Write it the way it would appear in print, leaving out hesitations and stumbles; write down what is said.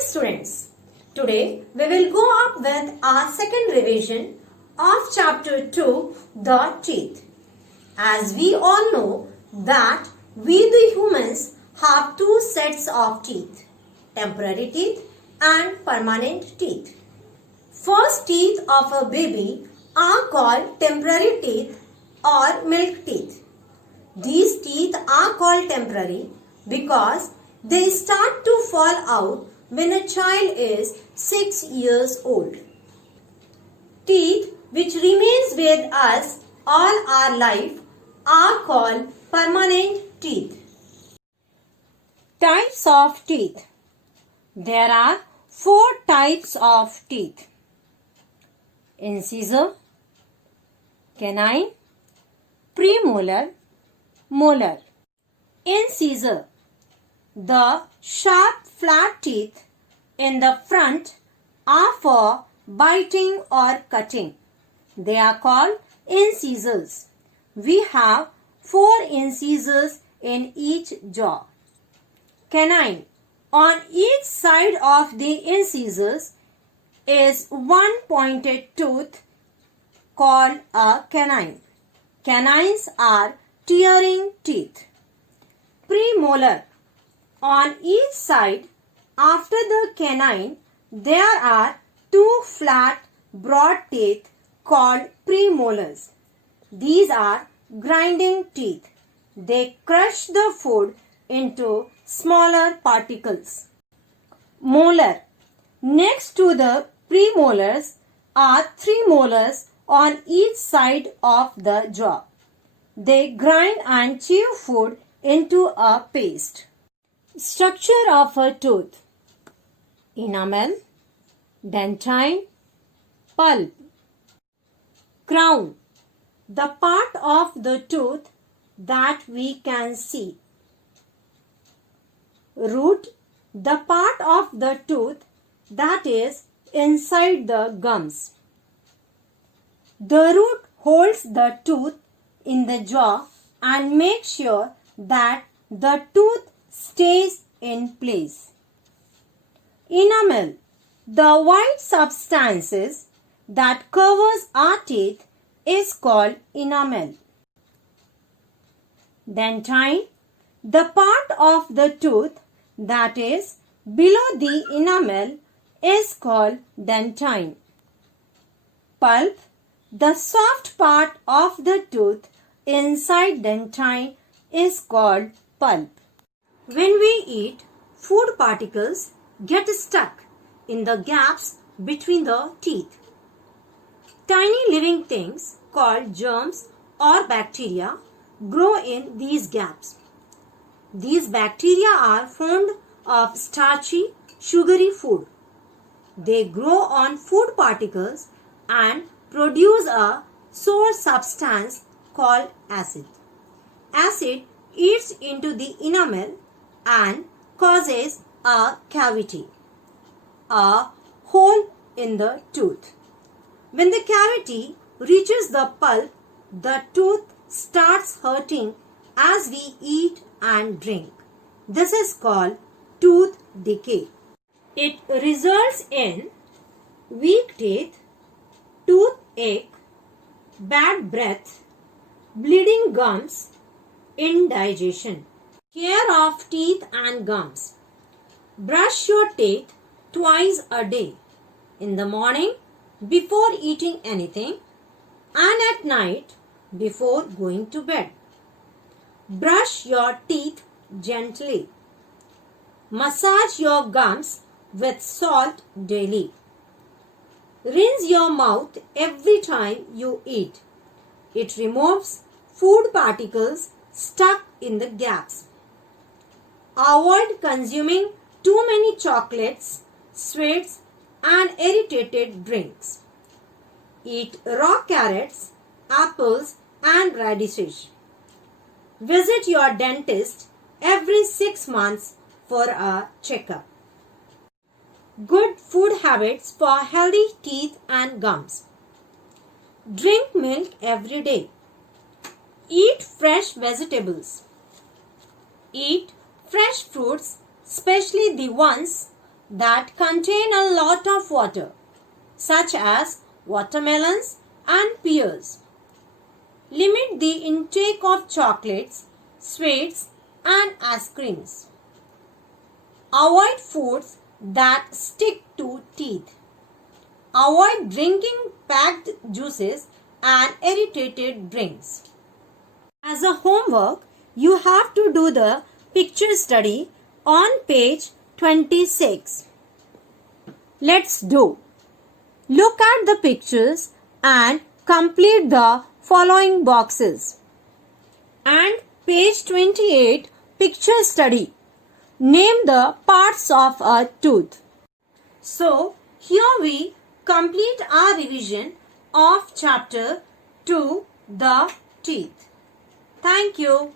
students, today we will go up with our second revision of chapter 2, the teeth. As we all know that we the humans have two sets of teeth, temporary teeth and permanent teeth. First teeth of a baby are called temporary teeth or milk teeth. These teeth are called temporary because they start to fall out when a child is 6 years old. Teeth which remains with us all our life are called permanent teeth. Types of teeth. There are 4 types of teeth: incisor, canine, premolar, molar. Incisor. The sharp flat teeth in the front are for biting or cutting. They are called incisors. We have 4 incisors in each jaw. Canine. On each side of the incisors is one pointed tooth called a canine. Canines are tearing teeth. Premolar. On each side, after the canine, there are 2 flat, broad teeth called premolars. These are grinding teeth. They crush the food into smaller particles. Molar. Next to the premolars are 3 molars on each side of the jaw. They grind and chew food into a paste. Structure of a tooth: enamel, dentine, pulp. Crown. The part of the tooth that we can see. Root. The part of the tooth that is inside the gums. The root holds the tooth in the jaw and makes sure that the tooth stays in place. Enamel. The white substances that covers our teeth is called enamel. Dentine. The part of the tooth that is below the enamel is called dentine. Pulp. The soft part of the tooth inside dentine is called pulp. When we eat, food particles get stuck in the gaps between the teeth. Tiny living things called germs or bacteria grow in these gaps. These bacteria are fond of starchy, sugary food. They grow on food particles and produce a sour substance called acid. Acid eats into the enamel and causes a cavity, a hole in the tooth. When the cavity reaches the pulp, the tooth starts hurting as we eat and drink. This is called tooth decay. It results in weak teeth, toothache, bad breath, bleeding gums, indigestion. Care of teeth and gums. Brush your teeth twice a day. In the morning before eating anything and at night before going to bed. Brush your teeth gently. Massage your gums with salt daily. Rinse your mouth every time you eat. It removes food particles stuck in the gaps. Avoid consuming too many chocolates, sweets, and irritated drinks. Eat raw carrots, apples, and radishes. Visit your dentist every 6 months for a checkup. Good food habits for healthy teeth and gums. Drink milk every day. Eat fresh vegetables. Eat fresh fruits, especially the ones that contain a lot of water, such as watermelons and pears. Limit the intake of chocolates, sweets, and ice creams. Avoid foods that stick to teeth. Avoid drinking packed juices and irritated drinks. As a homework, you have to do the picture study on page 26. Let's do. Look at the pictures and complete the following boxes. And page 28, picture study. Name the parts of a tooth. So, here we complete our revision of chapter 2, the teeth. Thank you.